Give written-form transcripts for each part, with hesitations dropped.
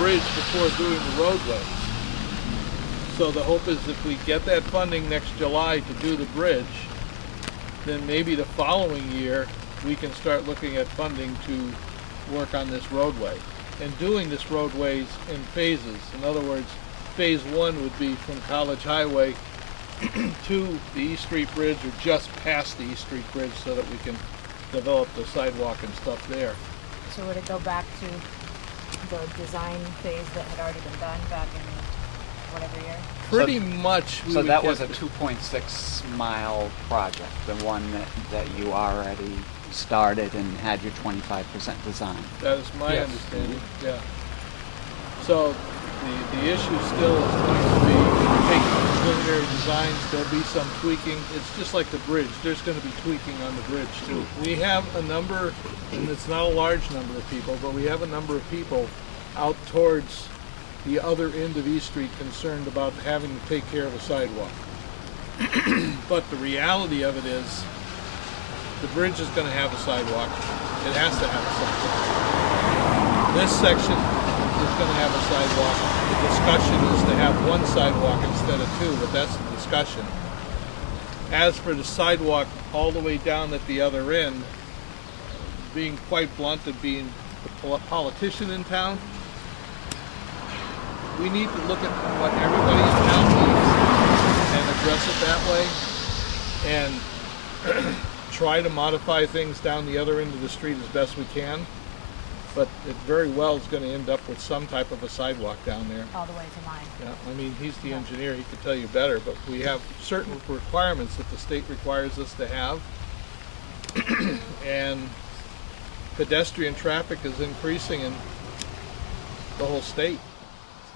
bridge before doing the roadways. So the hope is if we get that funding next July to do the bridge, then maybe the following year we can start looking at funding to work on this roadway. And doing this roadways in phases. In other words, phase one would be from College Highway to the East Street Bridge or just past the East Street Bridge so that we can develop the sidewalk and stuff there. So would it go back to the design phase that had already been done back in whatever year? Pretty much. So that was a 2.6 mile project, the one that you already started and had your 25% design. That is my Yes. understanding, yeah. So the issue still is going to be taking the preliminary designs, there'll be some tweaking. It's just like the bridge, there's going to be tweaking on the bridge too. We have a number, and it's not a large number of people, but we have a number of people out towards the other end of East Street concerned about having to take care of a sidewalk. But the reality of it is, the bridge is going to have a sidewalk. It has to have a sidewalk. This section is going to have a sidewalk. The discussion is to have one sidewalk instead of two, but that's the discussion. As for the sidewalk all the way down at the other end, being quite blunt and being a politician in town, we need to look at what everybody in town needs and address it that way, and try to modify things down the other end of the street as best we can. But it very well is going to end up with some type of a sidewalk down there. All the way to mine. Yeah, I mean, he's the engineer, he could tell you better, but we have certain requirements that the state requires us to have. And pedestrian traffic is increasing in the whole state.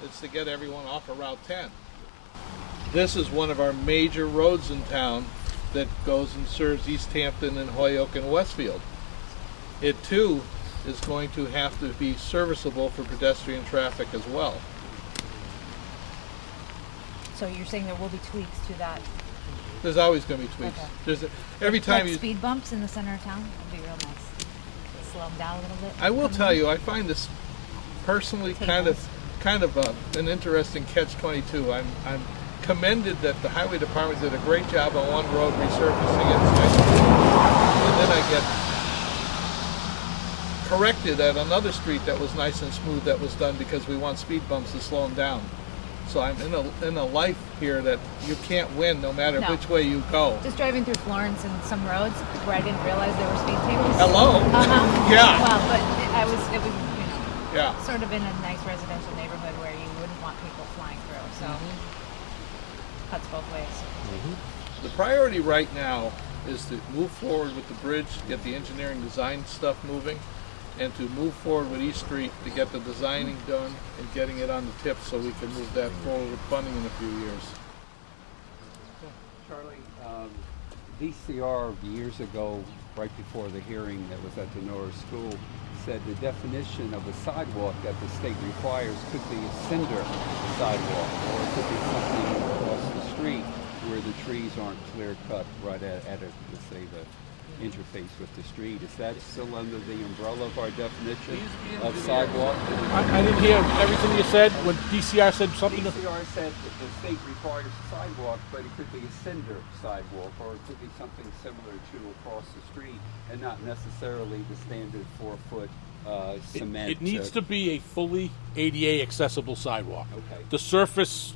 It's to get everyone off of Route 10. This is one of our major roads in town that goes and serves Easthampton and Holyoke and Westfield. It too is going to have to be serviceable for pedestrian traffic as well. So you're saying there will be tweaks to that? There's always going to be tweaks. Okay. Every time like you speed bumps in the center of town? That'd be real nice. Slow them down a little bit. I will tell you, I find this personally kind of an interesting catch-22. I'm commended that the highway department did a great job on one road resurfacing it, and then I get corrected at another street that was nice and smooth that was done because we want speed bumps to slow them down. So I'm in a life here that you can't win no matter which way you go. Just driving through Florence and some roads where I didn't realize there were speed tables. Hello. Yeah. Well, but it was yeah, sort of in a nice residential neighborhood where you wouldn't want people flying through. So cuts both ways. The priority right now is to move forward with the bridge, get the engineering design stuff moving, and to move forward with East Street to get the designing done and getting it on the tip so we can move that forward with funding in a few years. Charlie, DCR years ago, right before the hearing that was at the Norris School, said the definition of a sidewalk that the state requires could be a cinder sidewalk, or it could be something across the street where the trees aren't clear cut right at let's say, the interface with the street. Is that still under the umbrella of our definition of sidewalk? I didn't hear everything you said when DCR said something. DCR said that the state requires a sidewalk, but it could be a cinder sidewalk, or it could be something similar to across the street, and not necessarily the standard 4-foot cement. It needs to be a fully ADA accessible sidewalk. Okay. The surface,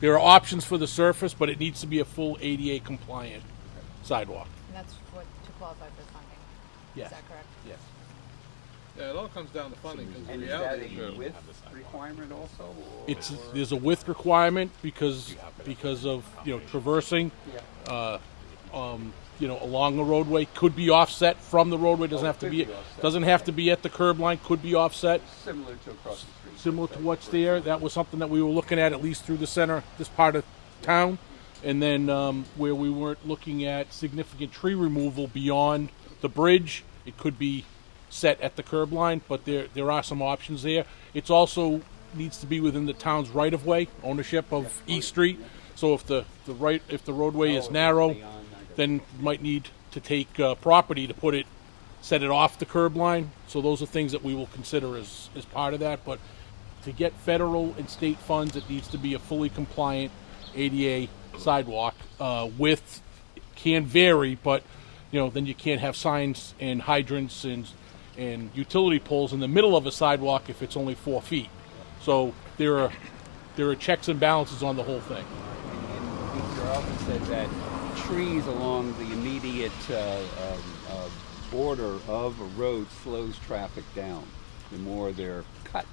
there are options for the surface, but it needs to be a full ADA compliant sidewalk. And that's what to qualify for funding. Yes. Is that correct? Yes. Yeah, it all comes down to funding because the And is that reality a width requirement also? There's a width requirement because of traversing. Along the roadway, could be offset from the roadway. Doesn't have to be at the curb line. Could be offset. Similar to across the street. Similar to what's there. That was something that we were looking at least through the center, this part of town, and then where we weren't looking at significant tree removal beyond the bridge, it could be set at the curb line. But there are some options there. It's also needs to be within the town's right of way ownership of East Street. So if the roadway is narrow, then you might need to take property to set it off the curb line. So those are things that we will consider as part of that. But to get federal and state funds, it needs to be a fully compliant ADA sidewalk. Width can vary, but then you can't have signs and hydrants and utility poles in the middle of a sidewalk if it's only 4 feet. So there are checks and balances on the whole thing. And Mr. Alvin said that trees along the immediate border of a road slows traffic down. The more they're cut,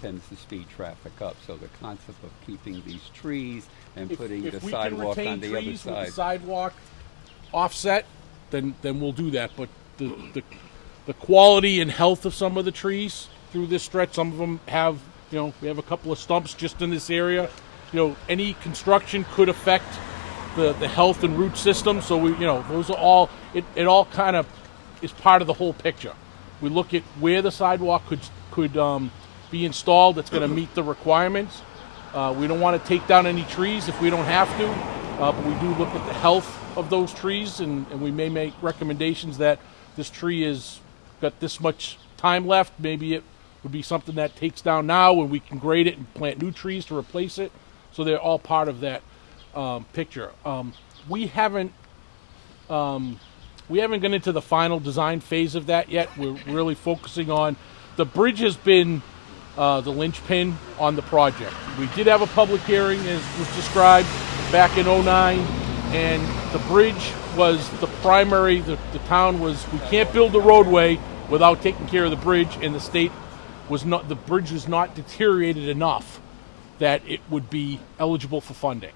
tends to speed traffic up. So the concept of keeping these trees and putting the sidewalk on the other With side. the sidewalk offset, then we'll do that. But the quality and health of some of the trees through this stretch, some of them have, we have a couple of stumps just in this area. Any construction could affect the health and root system. So those are all, it all kind of is part of the whole picture. We look at where the sidewalk could be installed that's going to meet the requirements. We don't want to take down any trees if we don't have to, but we do look at the health of those trees, and we may make recommendations that this tree has got this much time left. Maybe it would be something that takes down now, and we can grade it and plant new trees to replace it. So they're all part of that picture. We haven't gone into the final design phase of that yet. We're really focusing on the bridge has been the linchpin on the project. We did have a public hearing, as was described, back in '09, and the bridge was the primary. The town was, we can't build a roadway without taking care of the bridge, and the state was not, the bridge was not deteriorated enough that it would be eligible for funding.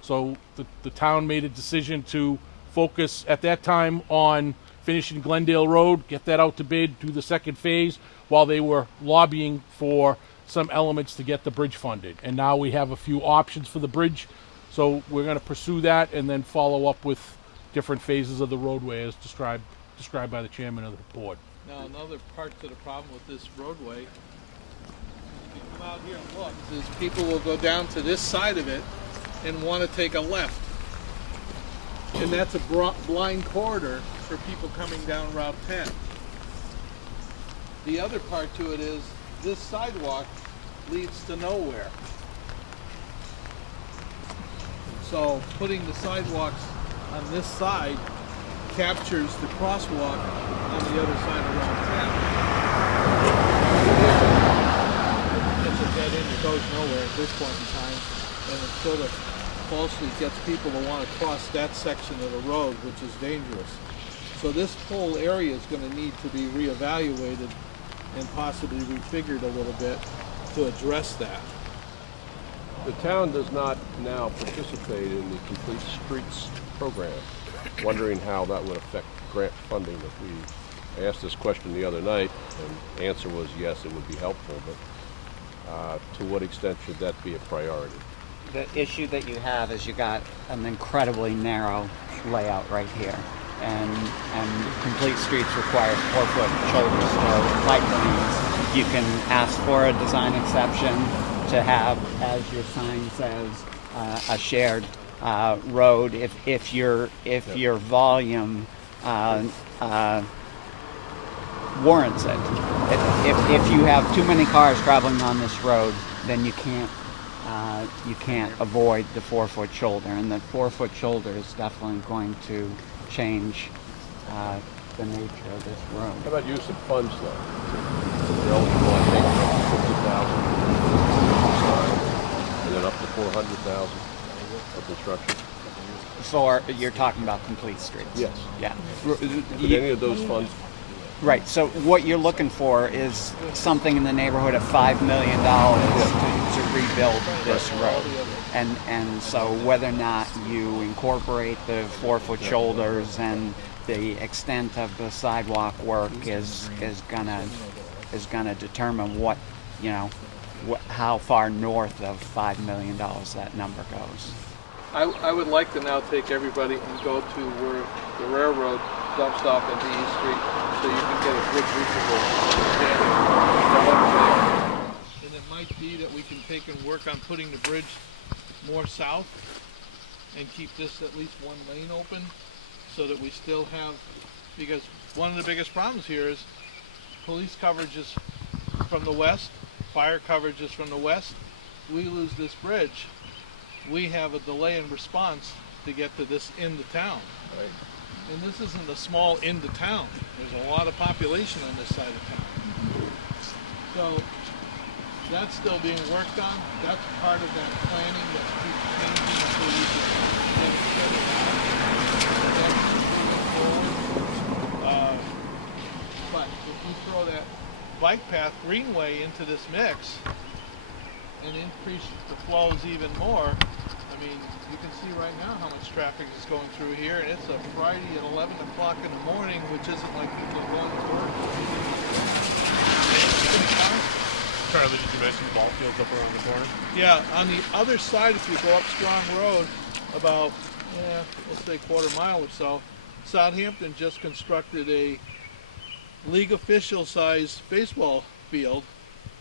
So the town made a decision to focus at that time on finishing Glendale Road, get that out to bid, do the second phase, while they were lobbying for some elements to get the bridge funded. And now we have a few options for the bridge, so we're going to pursue that and then follow up with different phases of the roadway as described by the chairman of the board. Now, another part to the problem with this roadway, if you come out here and look, is people will go down to this side of it and want to take a left. And that's a blind corridor for people coming down Route 10. The other part to it is this sidewalk leads to nowhere. So putting the sidewalks on this side captures the crosswalk on the other side of Route 10. It's a dead end, it goes nowhere at this point in time, and it sort of falsely gets people to want to cross that section of the road, which is dangerous. So this whole area is going to need to be reevaluated and possibly refigured a little bit to address that. The town does not now participate in the Complete Streets program. Wondering how that would affect grant funding. If we asked this question the other night, and the answer was yes, it would be helpful, but to what extent should that be a priority? The issue that you have is you got an incredibly narrow layout right here, and Complete Streets requires 4-foot shoulders for bike lanes. You can ask for a design exception to have, as your sign says, a shared road if your volume warrants it. If you have too many cars traveling on this road, then you can't avoid the 4-foot shoulder, and the 4-foot shoulder is definitely going to change the nature of this road. How about use of funds though? You're eligible, I think, $50,000 and then up to $400,000 for construction. For, you're talking about Complete Streets? Yes. Yeah. Would any of those funds? Right. So what you're looking for is something in the neighborhood of $5 million to rebuild this road. And so whether or not you incorporate the 4-foot shoulders and the extent of the sidewalk work is gonna determine what, how far north of $5 million that number goes. I would like to now take everybody and go to where the railroad dumps off into East Street so you can get a good reasonable understanding. And it might be that we can take and work on putting the bridge more south and keep this at least one lane open so that we still have, because one of the biggest problems here is police coverage is from the west fire coverage is from the west, we lose this bridge, we have a delay in response to get to this end of town. Right. And this isn't a small end of town. There's a lot of population on this side of town. So that's still being worked on. That's part of that planning that keeps changing until we can get it figured out. That's moving forward. But if you throw that bike path greenway into this mix and increase the flows even more, I mean, you can see right now how much traffic is going through here, and it's a Friday at 11 o'clock in the morning, which isn't like people are going to work. Charlie, did you mention the ball fields up around the corner? Yeah, on the other side, if you go up Strong Road, about, let's say quarter mile or so, Southampton just constructed a league official size baseball field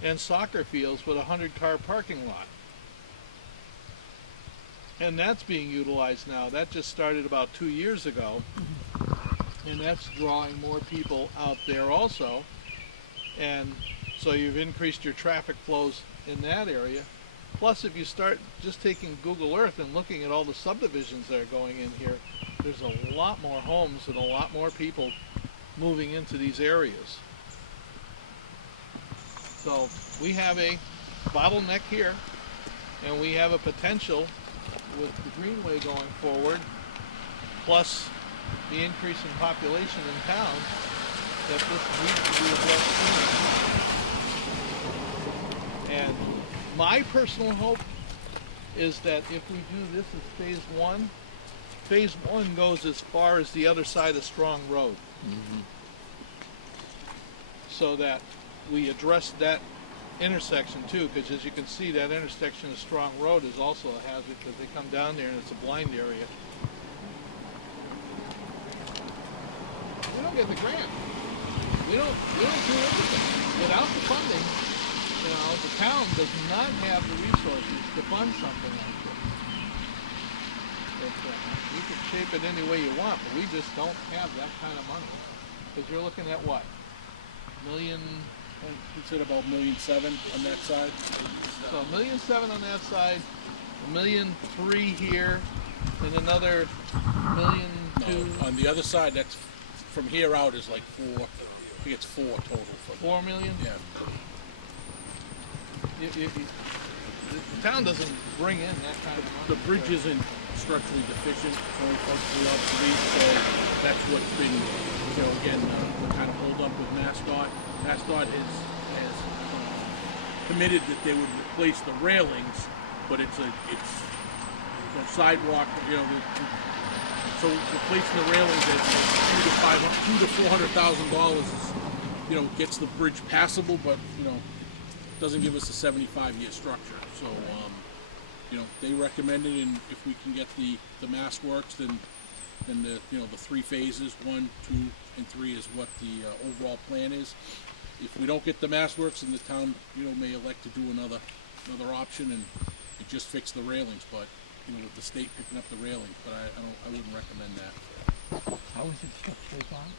and soccer fields with a 100-car parking lot. And that's being utilized now. That just started about 2 years ago. And that's drawing more people out there also. And so you've increased your traffic flows in that area. Plus, if you start just taking Google Earth and looking at all the subdivisions that are going in here, there's a lot more homes and a lot more people moving into these areas. So we have a bottleneck here, and we have a potential with the greenway going forward, plus the increase in population in town, that this needs to be addressed sooner. And my personal hope is that if we do this as phase one goes as far as the other side of Strong Road. So that we address that intersection too, because as you can see, that intersection of Strong Road is also a hazard because they come down there and it's a blind area. We don't get the grant. We don't do anything. Without the funding, the town does not have the resources to fund something like this. You can shape it any way you want, but we just don't have that kind of money. Because you're looking at what? It's at about $1.7 million on that side. So $1.7 million on that side, $1.3 million here, and another $1.2 million. No, on the other side, that's from here out is like four. I think it's 4 total. $4 million? Yeah. The town doesn't bring in that kind of money. The bridge isn't structurally deficient, it's only functionally obsolete, so that's what's been, again, the kind of hold up with MassDOT. MassDOT has committed that they would replace the railings, but it's sidewalk, so replacing the railings at $200,000 to $400,000 is, gets the bridge passable, but, doesn't give us a 75-year structure. So, they recommend it, and if we can get the mass works, then the 3 phases, 1, 2, and 3 is what the overall plan is. If we don't get the mass works, then the town, may elect to do another option and just fix the railings. But with the state picking up the railings, but I wouldn't recommend that. How is it structurally fine?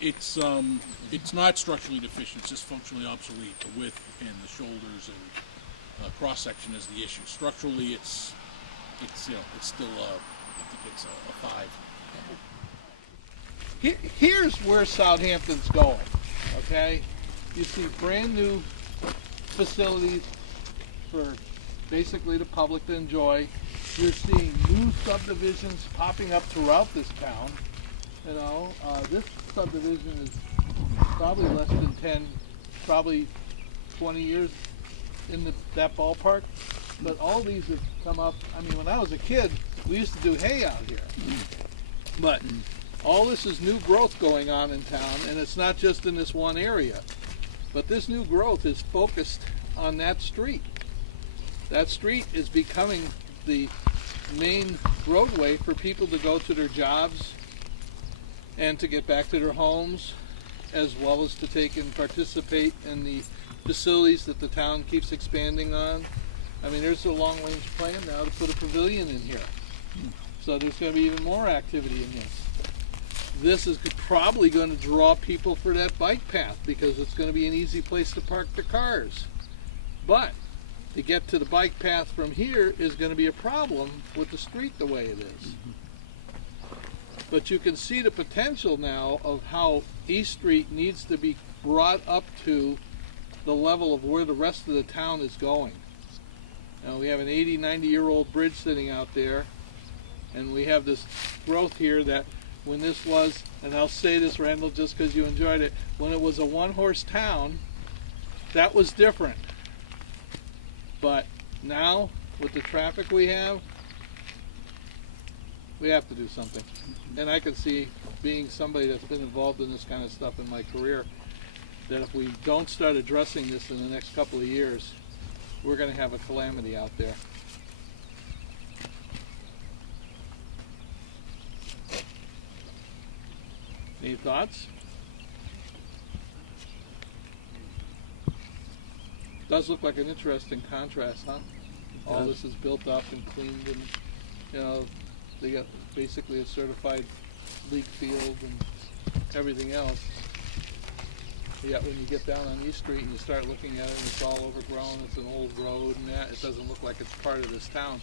It's not structurally deficient. It's just functionally obsolete. The width and the shoulders and cross section is the issue. Structurally, it's still I think it's a 5. Here's where Southampton's going. Okay, you see brand new facilities for basically the public to enjoy. You're seeing new subdivisions popping up throughout this town. This subdivision is probably less than 10, probably 20 years in that ballpark. But all these have come up. I mean, when I was a kid, we used to do hay out here. But all this is new growth going on in town, and it's not just in this one area. But this new growth is focused on that street. That street is becoming the main roadway for people to go to their jobs and to get back to their homes, as well as to take and participate in the facilities that the town keeps expanding on. I mean, there's a long-range plan now to put a pavilion in here. So there's going to be even more activity in this. This is probably going to draw people for that bike path because it's going to be an easy place to park the cars. But to get to the bike path from here is going to be a problem with the street the way it is. But you can see the potential now of how East Street needs to be brought up to the level of where the rest of the town is going. Now we have an 80, 90-year-old bridge sitting out there, and we have this growth here that when this was, and I'll say this, Randall, just because you enjoyed it, when it was a one-horse town, that was different. But now, with the traffic we have to do something. And I can see, being somebody that's been involved in this kind of stuff in my career, that if we don't start addressing this in the next couple of years, we're going to have a calamity out there. Any thoughts? Does look like an interesting contrast, huh? All this is built up and cleaned, and you know, they got basically a certified leak field and everything else. Yet when you get down on East Street and you start looking at it, and it's all overgrown, it's an old road, and that, it doesn't look like it's part of this town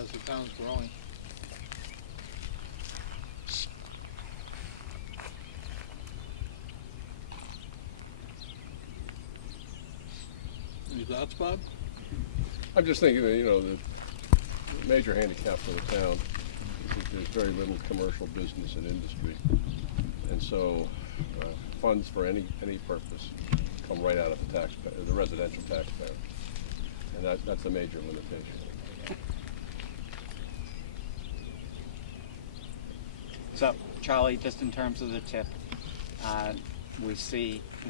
as the town's growing. Any thoughts, Bob? I'm just thinking that, the major handicap for the town is that there's very little commercial business and industry. And so funds for any purpose come right out of the residential taxpayer. And that's a major limitation. So, Charlie, just in terms of the tip,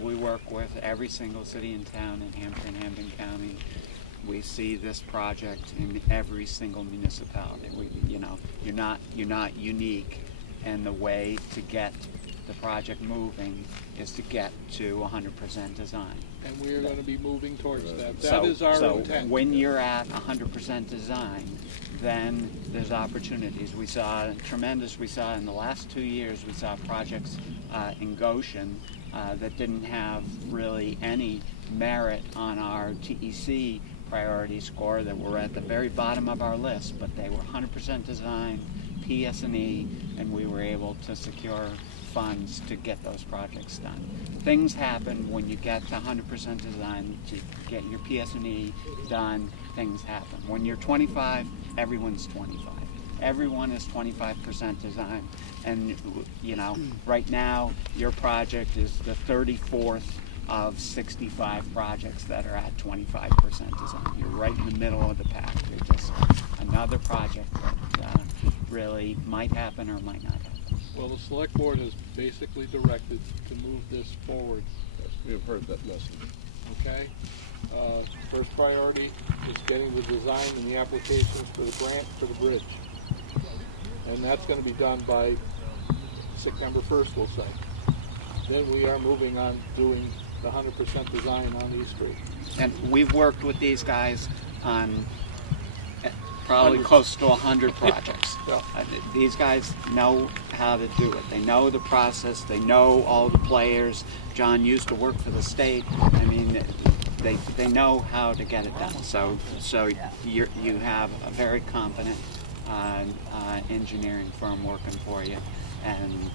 we work with every single city and town in Hampshire and Hampden County. We see this project in every single municipality. You're not unique, and the way to get the project moving is to get to 100% design. And we're going to be moving towards that. That is our intent. When you're at 100% design, then there's opportunities. We saw in the last 2 years, we saw projects in Goshen that didn't have really any merit on our TEC priority score, that were at the very bottom of our list, but they were 100% design, PS&E, and we were able to secure funds to get those projects done. Things happen when you get to 100% design, to get your PS&E done, things happen. When you're 25, everyone's 25. Everyone is 25% design. And right now, your project is the 34th of 65 projects that are at 25% design. You're right in the middle of the pack. You're just another project that really might happen or might not happen. Well, the select board has basically directed to move this forward. Yes, we have heard that message. Okay? First priority is getting the design and the applications for the grant for the bridge. And that's going to be done by September 1st, we'll say. Then we are moving on doing the 100% design on East Street. And we've worked with these guys on probably close to 100 projects. Yeah. These guys know how to do it. They know the process. They know all the players. John used to work for the state. I mean, they know how to get it done. So you have a very competent engineering firm working for you, and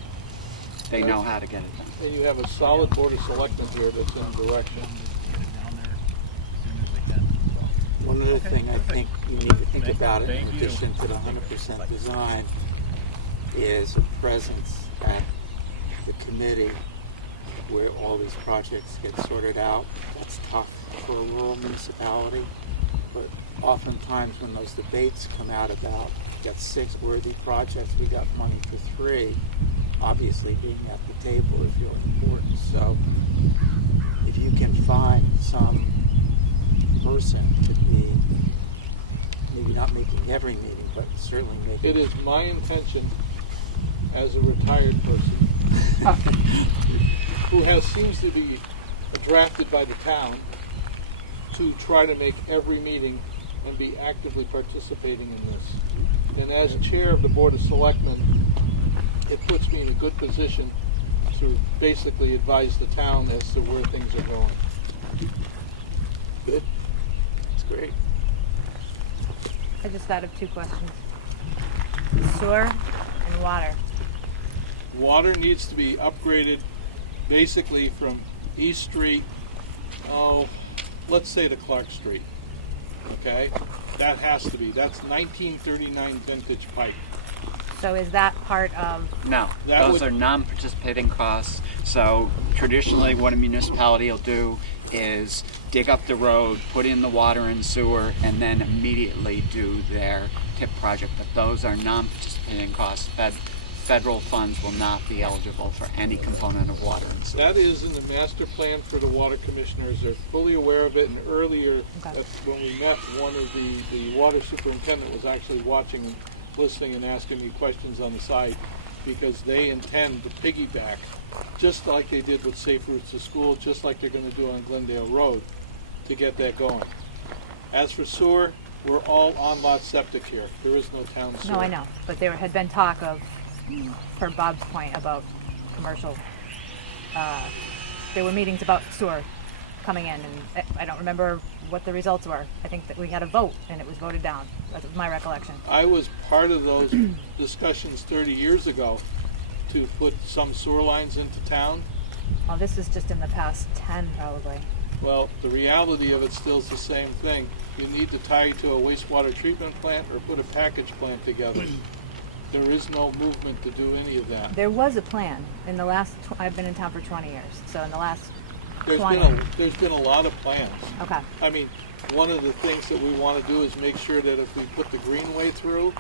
they know how to get it done. And you have a solid board of selectmen here that's in direction. One other thing I think you need to think about it, in addition to the 100% design, is a presence at the committee where all these projects get sorted out. That's tough for a rural municipality, but oftentimes when those debates come out about, we got 6 worthy projects, we got money for 3, obviously being at the table is really important. So if you can find some person to be maybe not making every meeting, but certainly making. It is my intention, as a retired person who seems to be drafted by the town, to try to make every meeting and be actively participating in this. And as chair of the Board of Selectmen, it puts me in a good position to basically advise the town as to where things are going. Good. That's great. I just thought of two questions. Sewer and water. Water needs to be upgraded basically from East Street, let's say to Clark Street. Okay? That has to be. That's 1939 vintage pipe. So is that part of, No, That those would- are non-participating costs. So traditionally what a municipality will do is dig up the road, put in the water and sewer, and then immediately do their tip project. But those are non-participating costs. Federal funds will not be eligible for any component of water and sewer. That is in the master plan for the water commissioners. They're fully aware of it, and earlier, Okay. when we met, one of the water superintendent was actually watching and listening and asking me questions on the side, because they intend to piggyback, just like they did with Safe Routes to School, just like they're going to do on Glendale Road, to get that going. As for sewer, we're all on-lot septic here. There is no town sewer. no, I know, but there had been talk of, for Bob's point about commercial, there were meetings about sewer coming in, and I don't remember what the results were. I think that we had a vote, and it was voted down. That's my recollection. I was part of those discussions 30 years ago to put some sewer lines into town. Well, this is just in the past 10, probably. Well, the reality of it still is the same thing. You need to tie it to a wastewater treatment plant or put a package plant together. There is no movement to do any of that. There was a plan in the last, I've been in town for 20 years, so in the last There's 20. been a lot of plans. Okay. I mean, one of the things that we want to do is make sure that if we put the greenway through,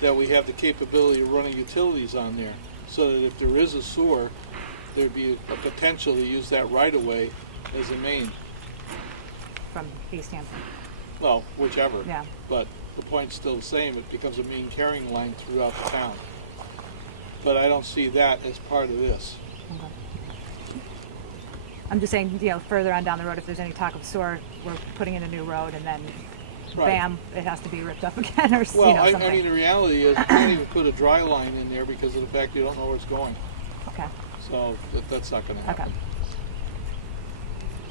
that we have the capability of running utilities on there, so that if there is a sewer, there'd be a potential to use that right of way as a main. From Easthampton. Well, whichever. Yeah. But the point's still the same. It becomes a main carrying line throughout the town. But I don't see that as part of this. Okay. I'm just saying, further on down the road, if there's any talk of sewer, we're putting in a new road, and then, Right. bam, it has to be ripped up again, or Well, I something. mean, the reality is you can't even put a dry line in there because of the fact you don't know where it's going. Okay. So that's not going to happen.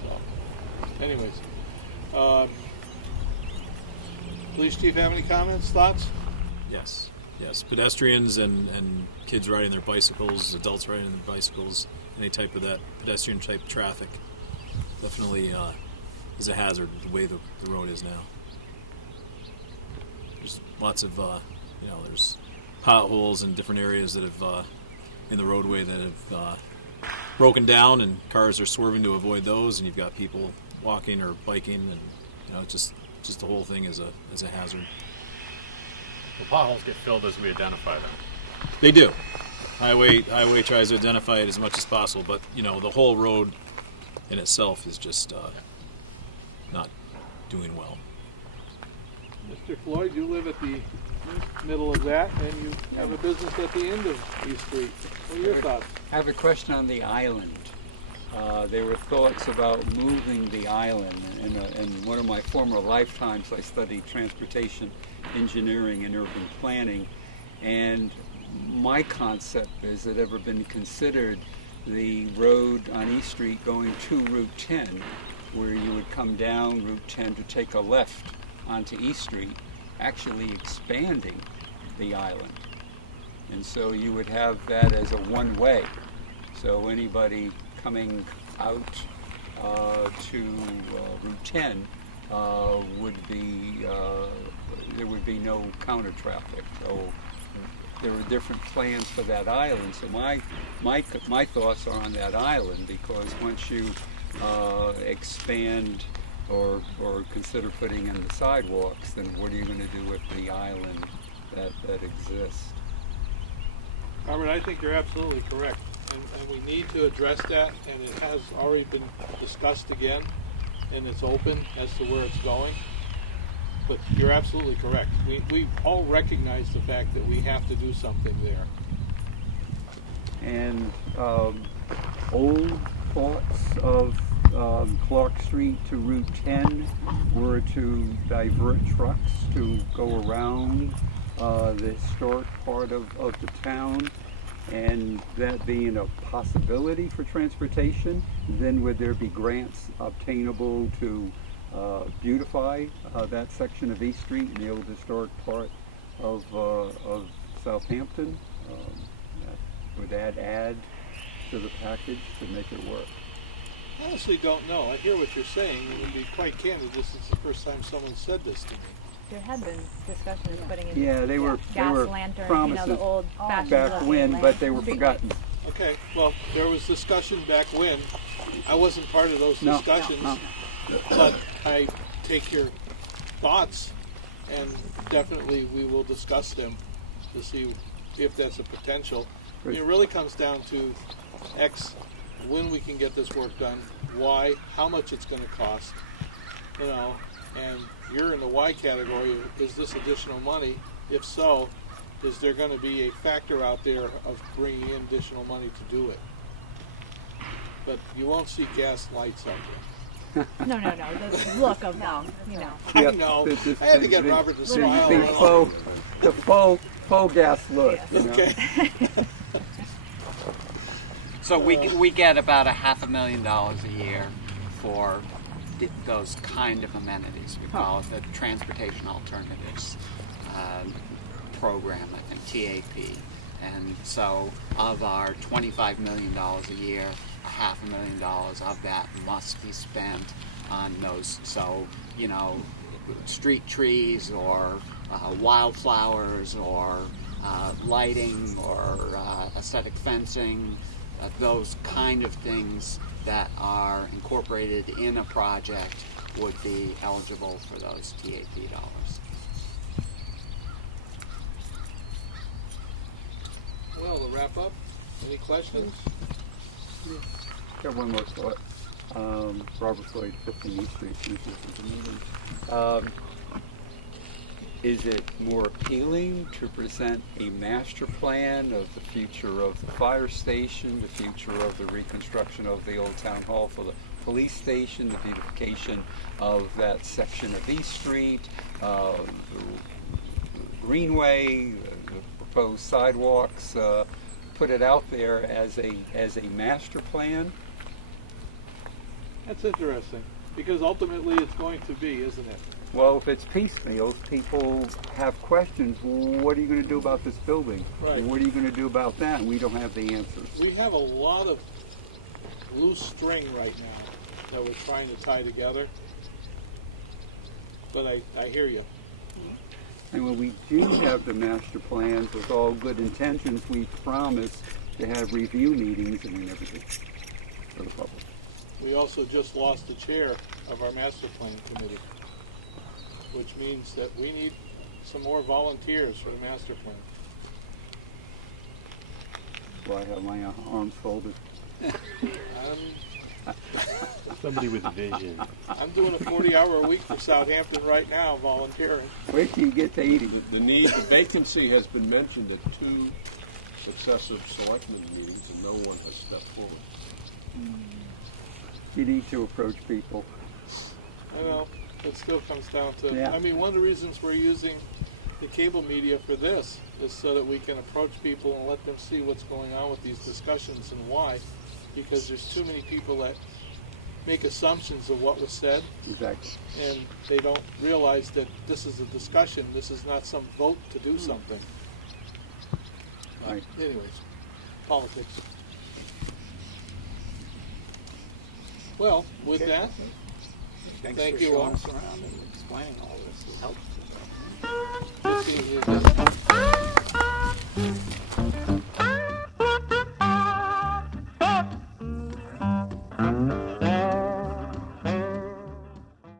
Okay. So, anyways, police chief, have any comments, thoughts? Yes. Pedestrians and kids riding their bicycles, adults riding their bicycles, any type of that pedestrian type traffic definitely is a hazard the way the road is now. There's lots of, there's potholes in different areas that have, in the roadway that have broken down, and cars are swerving to avoid those, and you've got people walking or biking, and just the whole thing is a hazard. The potholes get filled as we identify them. They do. Highway tries to identify it as much as possible, but the whole road in itself is just not doing well. Mr. Floyd, you live at the middle of that, and you have a business at the end of East Street. What are your thoughts? I have a question on the island. There were thoughts about moving the island. In one of my former lifetimes, I studied transportation engineering and urban planning, and my concept is it ever been considered the road on East Street going to Route 10, where you would come down Route 10 to take a left onto East Street, actually expanding the island. And so you would have that as a one-way. So anybody coming out to Route 10 would be, there would be no counter traffic. So there were different plans for that island. So my thoughts are on that island, because once you expand or consider putting in the sidewalks, then what are you going to do with the island that exists? Robert, I think you're absolutely correct. And we need to address that, and it has already been discussed again, and it's open as to where it's going. But you're absolutely correct. We all recognize the fact that we have to do something there. And old thoughts of Clark Street to Route 10 were to divert trucks to go around the historic part of the town, and that being a possibility for transportation, then would there be grants obtainable to beautify that section of East Street and the old historic part of Southampton. Would that add to the package to make it work? Honestly, don't know. I hear what you're saying, and to be quite candid, this is the first time someone said this to me. There had been discussion of putting in Yeah, they were gas they were lantern, promises the old fashioned back when, but they were street forgotten. lights. Okay, well, there was discussion back when. I wasn't part of those No, discussions, no. but I take your thoughts, and definitely we will discuss them to see if that's a potential. Good. It really comes down to X, when we can get this work done, why, how much it's going to cost, and you're in the why category. Is this additional money? If so, is there going to be a factor out there of bringing in additional money to do it? But you won't see gas lights out there. No. The look of them, I Yep, know. this- I had to get the- Robert to smile. The faux gas look. Yes. You know? Okay. So we get about $500,000 a year for those kind of amenities. We call it the Transportation Alternatives Program, I think, TAP. And so of our $25 million a year, $500,000 of that must be spent on those. So, street trees or wildflowers or lighting or aesthetic fencing, those kind of things that are incorporated in a project would be eligible for those TAP dollars. Well, to wrap up, any questions? Got one more thought. Robert Floyd, 15 East Street, since this is a meeting. Is it more appealing to present a master plan of the future of the fire station, the future of the reconstruction of the old town hall for the police station, the beautification of that section of East Street, the greenway, the proposed sidewalks, put it out there as a master plan? That's interesting, because ultimately it's going to be, isn't it? Well, if it's piecemeal, if people have questions, what are you going to do about this building? Right. What are you going to do about that? And we don't have the answers. We have a lot of loose string right now that we're trying to tie together. But I hear you. And when we do have the master plans with all good intentions, we promise to have review meetings, and we never do for the public. We also just lost the chair of our master plan committee, which means that we need some more volunteers for the master plan. So I have my arms folded. Somebody with vision. I'm doing a 40-hour-a-week for Southampton right now, volunteering. Wait till you get to 80. The vacancy has been mentioned at 2 successive selectmen meetings, and no one has stepped forward. You need to approach people. I know. It still comes down to, Yeah. I mean, one of the reasons we're using the cable media for this is so that we can approach people and let them see what's going on with these discussions and why. Because there's too many people that make assumptions of what was said, Exactly. and they don't realize that this is a discussion. This is not some vote to do something. Right. Anyways, politics. Well, with that, Thanks Thank for you showing all. us around and explaining all this. It helps. this is the agenda.